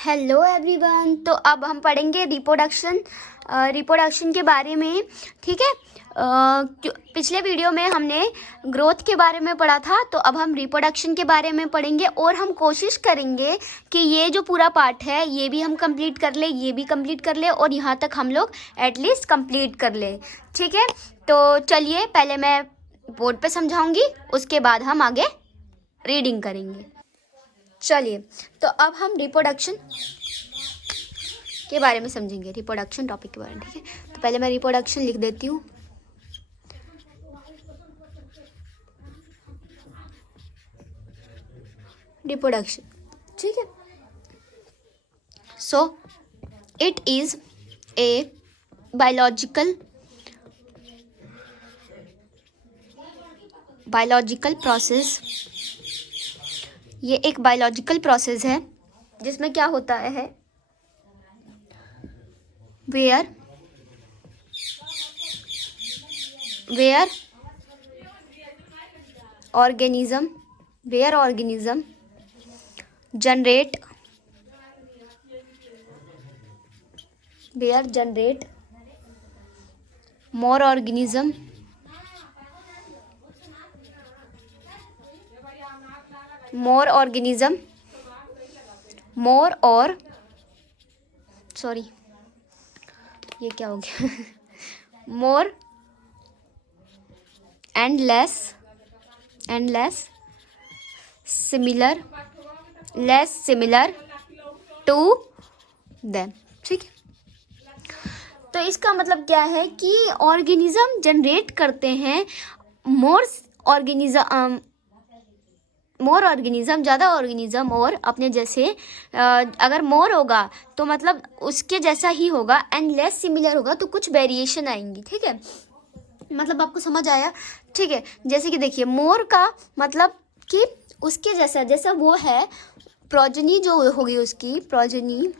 Hello everyone. तो अब हम पढ़ेंगे रिप्रोडक्शन के बारे में। ठीक है। पिछले वीडियो में हमने ग्रोथ के बारे में पढ़ा था, तो अब हम रिप्रोडक्शन के बारे में पढ़ेंगे और हम कोशिश करेंगे कि ये जो पूरा पार्ट है ये भी हम कंप्लीट कर ले, ये भी कंप्लीट कर ले और यहाँ तक हम लोग एटलीस्ट कंप्लीट कर ले। ठीक है। तो चलिए, पहले मैं बोर्ड पे समझाऊंगी, उसके बाद हम आगे रीडिंग करेंगे। चलिए, तो अब हम रिप्रोडक्शन के बारे में समझेंगे, रिप्रोडक्शन टॉपिक के बारे में। ठीक है। तो पहले मैं रिप्रोडक्शन लिख देती हूँ। रिप्रोडक्शन, ठीक है। So it is a biological process. ये एक बायोलॉजिकल प्रोसेस है जिसमें क्या होता है, where organism generate more organism ये क्या हो गया more and less similar to them। ठीक है। तो इसका मतलब क्या है कि ऑर्गेनिज्म जनरेट करते हैं मोर ऑर्गेनिज्म, ज़्यादा ऑर्गेनिज्म, और अपने जैसे अगर मोर होगा तो मतलब उसके जैसा ही होगा, एंड लेस सिमिलर होगा तो कुछ वेरिएशन आएंगी। ठीक है। मतलब आपको समझ आया? ठीक है। जैसे कि देखिए, मोर का मतलब कि उसके जैसा वो है, प्रोजनी जो होगी उसकी, progeny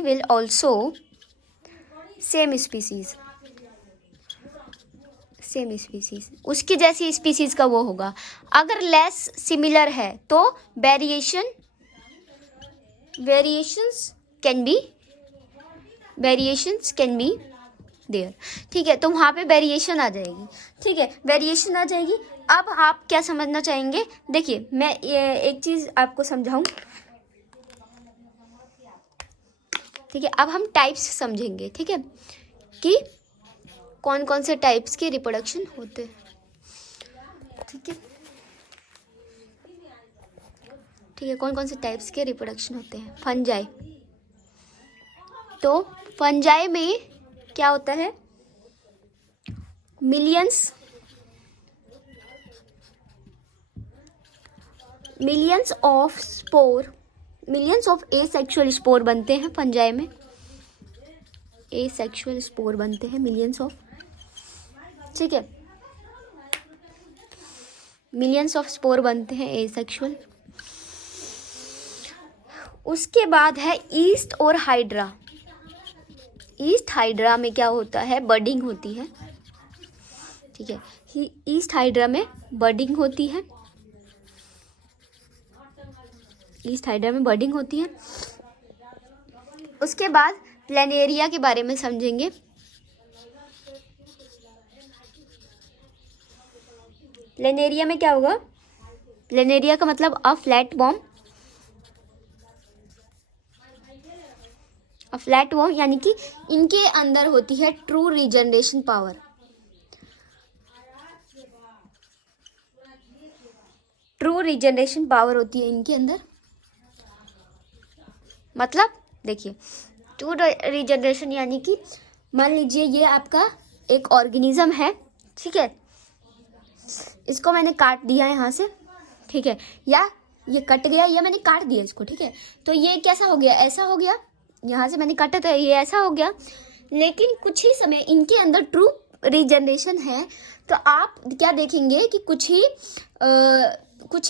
will also same species, उसकी जैसी स्पीसीज का वो होगा। अगर लेस सिमिलर है तो वेरिएशंस कैन बी देयर। ठीक है। तो वहाँ पे वेरिएशन आ जाएगी। ठीक है, वेरिएशन आ जाएगी। अब आप क्या समझना चाहेंगे? देखिए, मैं एक चीज़ आपको समझाऊं। ठीक है। अब हम टाइप्स समझेंगे। ठीक है, कि कौन कौन से टाइप्स के रिप्रोडक्शन होते हैं। ठीक है, कौन कौन से टाइप्स के रिप्रोडक्शन होते हैं। फंजाई। तो फंजाई में क्या होता है, मिलियंस ऑफ एसेक्सुअल स्पोर बनते हैं फंजाई में। एसेक्सुअल स्पोर बनते हैं मिलियंस ऑफ। ठीक है, मिलियंस ऑफ स्पोर बनते हैं एसेक्सुअल। उसके बाद है ईस्ट और हाइड्रा। ईस्ट हाइड्रा में क्या होता है, बर्डिंग होती है। ठीक है, ईस्ट हाइड्रा में बर्डिंग होती है। उसके बाद प्लेनेरिया के बारे में समझेंगे। प्लेनेरिया में क्या होगा, प्लेनेरिया का मतलब अ फ्लैट वॉर्म, यानी कि इनके अंदर होती है ट्रू रीजनरेशन पावर। होती है इनके अंदर। मतलब देखिए, ट्रू रीजनरेशन यानी कि मान लीजिए ये आपका एक ऑर्गेनिज्म है। ठीक है, इसको मैंने काट दिया यहाँ से। ठीक है, या ये कट गया, या मैंने काट दिया इसको। ठीक है, तो ये कैसा हो गया, ऐसा हो गया। यहाँ से मैंने काटा था, ये ऐसा हो गया। लेकिन कुछ ही समय इनके अंदर ट्रू रीजनरेशन है, तो आप क्या देखेंगे कि कुछ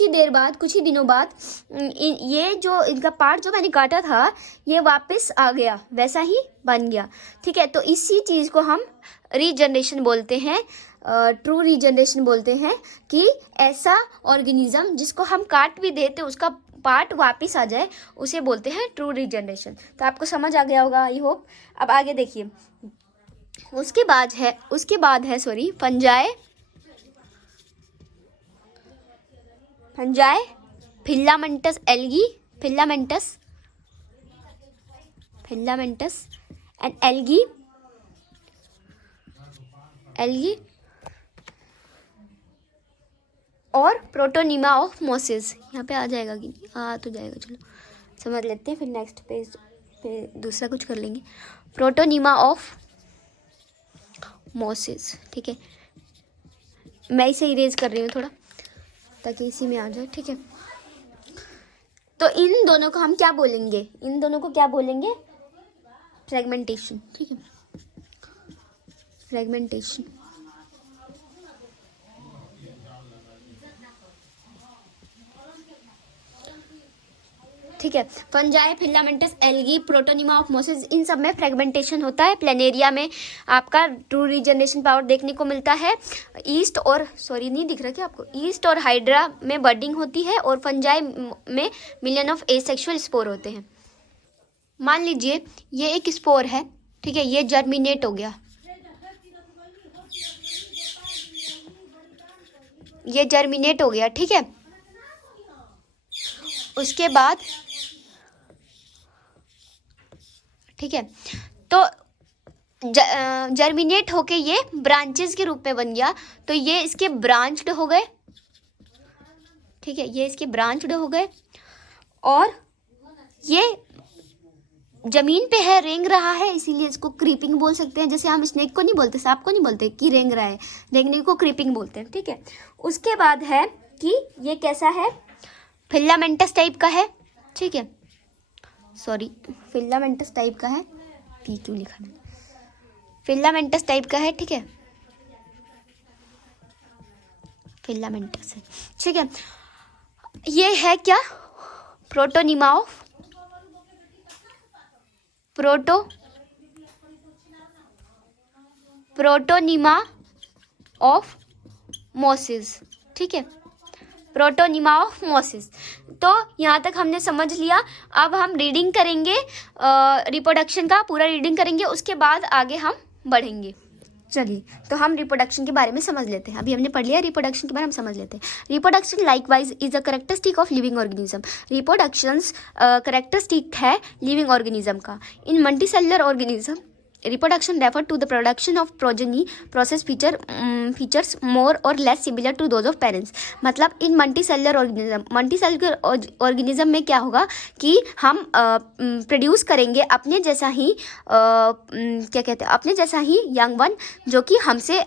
ही देर बाद, कुछ ही दिनों बाद ये जो इनका पार्ट जो मैंने काटा था ये वापस आ गया, वैसा ही बन गया। ठीक है, तो इसी चीज़ को हम रीजनरेशन बोलते हैं, ट्रू रीजनरेशन बोलते हैं, कि ऐसा ऑर्गेनिज्म जिसको हम काट भी देते उसका पार्ट वापस आ जाए उसे बोलते हैं ट्रू रीजनरेशन। तो आपको समझ आ गया होगा आई होप। अब आगे देखिए, उसके बाद है फंजाई फिलामेंटस एंड एल्गी और प्रोटोनिमा ऑफ मोसेस। यहाँ पे आ जाएगा कि नहीं? आ तो जाएगा, चलो समझ लेते हैं, फिर नेक्स्ट पेज पे दूसरा कुछ कर लेंगे। प्रोटोनिमा ऑफ मोसेस, ठीक है, मैं इसे इरेज कर रही हूँ थोड़ा ताकि इसी में आ जाए, ठीक है। तो इन दोनों को हम क्या बोलेंगे? फ्रेगमेंटेशन, ठीक है, फ्रेगमेंटेशन। ठीक है, fungi filamentous algae protonema of mosses, इन सब में फ्रेगमेंटेशन होता है। प्लेनेरिया में आपका ट्रू रीजनरेशन पावर देखने को मिलता है। ईस्ट और नहीं दिख रहा क्या आपको? ईस्ट और हाइड्रा में बर्डिंग होती है और फंजाई में मिलियन ऑफ एसेक्सुअल स्पोर होते हैं। मान लीजिए ये एक स्पोर है, ठीक है, ये जर्मिनेट हो गया, ठीक है। उसके बाद ठीक है, तो जर्मिनेट होके ये ब्रांचेस के रूप में बन गया, तो ये इसके ब्रांच्ड हो गए, ठीक है, ये इसके ब्रांच्ड हो गए और ये जमीन पे है, रेंग रहा है, इसीलिए इसको क्रीपिंग बोल सकते हैं। जैसे हम स्नेक को नहीं बोलते, सांप को नहीं बोलते कि रेंग रहा है, रेंगने को क्रीपिंग बोलते हैं, ठीक है। उसके बाद है कि ये कैसा है, फिलामेंटस टाइप का है, ठीक है, फिलामेंटस टाइप का है, पी क्यों लिखा मैंने, फिलामेंटस टाइप का है, ठीक है, फिलामेंटस है, ठीक है। ये है क्या, प्रोटोनिमा ऑफ मोसेस, ठीक है, प्रोटोनिमा ऑफ मोसेस। तो यहाँ तक हमने समझ लिया। अब हम रीडिंग करेंगे, रिप्रोडक्शन का पूरा रीडिंग करेंगे, उसके बाद आगे हम बढ़ेंगे। चलिए, तो हम रिप्रोडक्शन के बारे में समझ लेते हैं। अभी हमने पढ़ लिया रिप्रोडक्शन के बारे में, समझ लेते हैं। Reproduction likewise is a characteristic of living organism. Reproductions characteristic है लिविंग ऑर्गेनिज्म का। In multicellular organism reproduction refer to the production of progeny process features more or less similar to those of parents। मतलब इन multicellular organism में क्या होगा कि हम produce करेंगे अपने जैसा ही क्या कहते हैं, अपने जैसा ही यंग वन, जो कि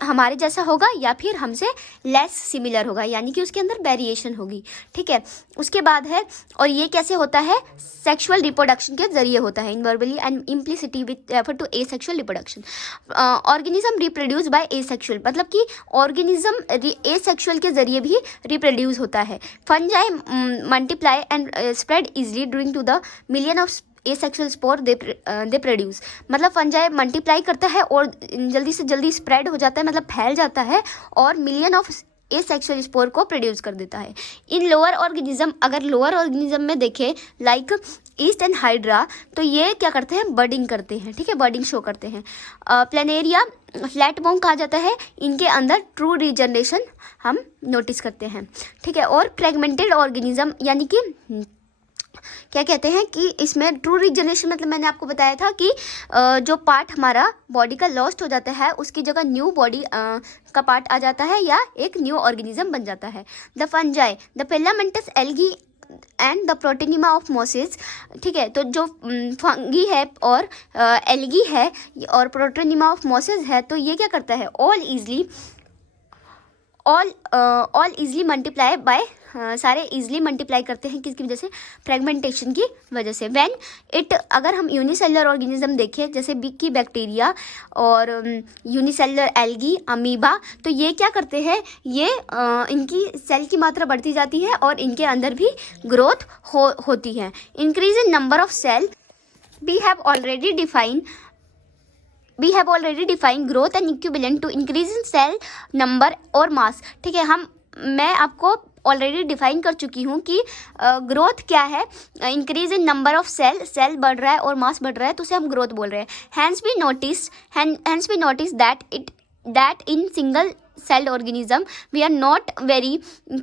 हमारे जैसा होगा या फिर हमसे लेस सिमिलर होगा, यानी कि उसके अंदर वेरिएशन होगी, ठीक है। उसके बाद है, और ये कैसे होता है, सेक्सुअल रिप्रोडक्शन के जरिए होता है। In verbally and implicitly with refer to asexual reproduction. Organism reproduce by asexual, मतलब कि ऑर्गेनिज्म एसेक्सुअल के जरिए भी रिप्रोड्यूस होता है। Fungi multiply and spread easily during to the million of asexual spore they produce. मतलब फंजाई मल्टीप्लाई करता है और जल्दी से जल्दी स्प्रेड हो जाता है, मतलब फैल जाता है और मिलियन ऑफ एसेक्सुअल स्पोर को प्रोड्यूस कर देता है। इन लोअर ऑर्गेनिज्म, अगर लोअर ऑर्गेनिज्म में देखें लाइक ईस्ट एंड हाइड्रा, तो ये क्या करते हैं, बर्डिंग करते हैं, ठीक है, बर्डिंग शो करते हैं। प्लेनेरिया फ्लैट बॉन्ग कहा जाता है, इनके अंदर ट्रू रीजनरेशन हम नोटिस करते हैं, ठीक है। और फ्रेगमेंटेड ऑर्गेनिज्म, यानी कि क्या कहते हैं कि इसमें ट्रू रीजनरेशन मतलब मैंने आपको बताया था कि जो पार्ट हमारा बॉडी का लॉस्ट हो जाता है उसकी जगह न्यू बॉडी का पार्ट आ जाता है या एक न्यू ऑर्गेनिज्म बन जाता है। The fungi the filamentous algae and the protonema of Moses, ठीक है। तो जो फंगी है और एल्गी है और प्रोटोनिमा ऑफ मोसेस है, तो ये क्या करता है, ऑल इजली मल्टीप्लाई बाय, सारे इजली मल्टीप्लाई करते हैं, किसकी वजह से, फ्रेगमेंटेशन की वजह से। व्हेन इट, अगर हम यूनिसेलुलर ऑर्गेनिज्म देखें जैसे की बैक्टीरिया और यूनिसेलुलर एल्गी, अमीबा, तो ये क्या करते हैं, ये इनकी सेल की मात्रा बढ़ती जाती है और इनके अंदर भी ग्रोथ होती है। Increase in number of cell, we have already define growth and equivalent to increase in cell number और मास, ठीक है। मैं आपको ऑलरेडी डिफाइन कर चुकी हूँ कि ग्रोथ क्या है, increase in number of cell बढ़ रहा है और मास बढ़ रहा है तो उसे हम ग्रोथ बोल रहे हैं। Hence we notice that in single cell organism we are not very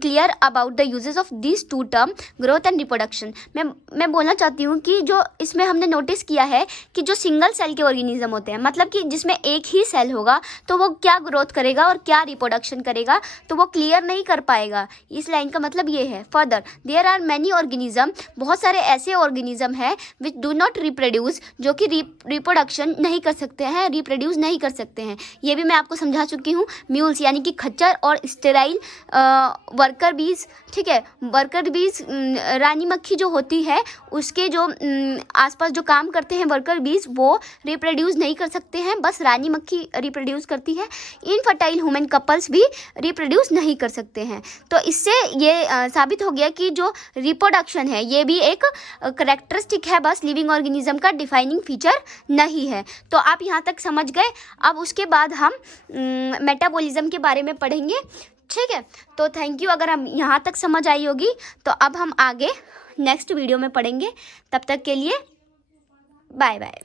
clear about the uses of these two term growth and reproduction। मैं बोलना चाहती हूँ कि जो इसमें हमने नोटिस किया है कि जो सिंगल सेल के ऑर्गेनिज्म होते हैं, मतलब कि जिसमें एक ही सेल होगा तो वो क्या ग्रोथ करेगा और क्या रिप्रोडक्शन करेगा तो वो क्लियर नहीं कर पाएगा। इस लाइन का मतलब ये है। Further there are many organism, बहुत सारे ऐसे ऑर्गेनिज्म हैं विच डू नॉट रिप्रोड्यूस, जो कि रिप्रोडक्शन नहीं कर सकते हैं, रिप्रोड्यूस नहीं कर सकते हैं। ये भी मैं आपको समझा चुकी हूँ। म्यूल्स यानी कि खच्चर और स्टेराइल वर्कर बीज, ठीक है, वर्कर बीज रानी मक्खी जो होती है उसके जो आसपास जो काम करते हैं वर्कर बीज, वो रिप्रोड्यूस नहीं कर सकते हैं, बस रानी मक्खी रिप्रोड्यूस करती है। इनफर्टाइल ह्यूमन कपल्स भी रिप्रोड्यूस नहीं कर सकते हैं। तो इससे ये साबित हो गया कि जो रिप्रोडक्शन है ये भी एक करेक्टरिस्टिक है, बस लिविंग ऑर्गेनिज्म का डिफाइनिंग फीचर नहीं है। तो आप यहाँ तक समझ गए। अब उसके बाद हम मेटाबॉलिज्म के बारे में पढ़ेंगे, ठीक है। तो थैंक यू, अगर हम यहाँ तक समझ आई होगी तो अब हम आगे नेक्स्ट वीडियो में पढ़ेंगे। तब तक के लिए बाय बाय।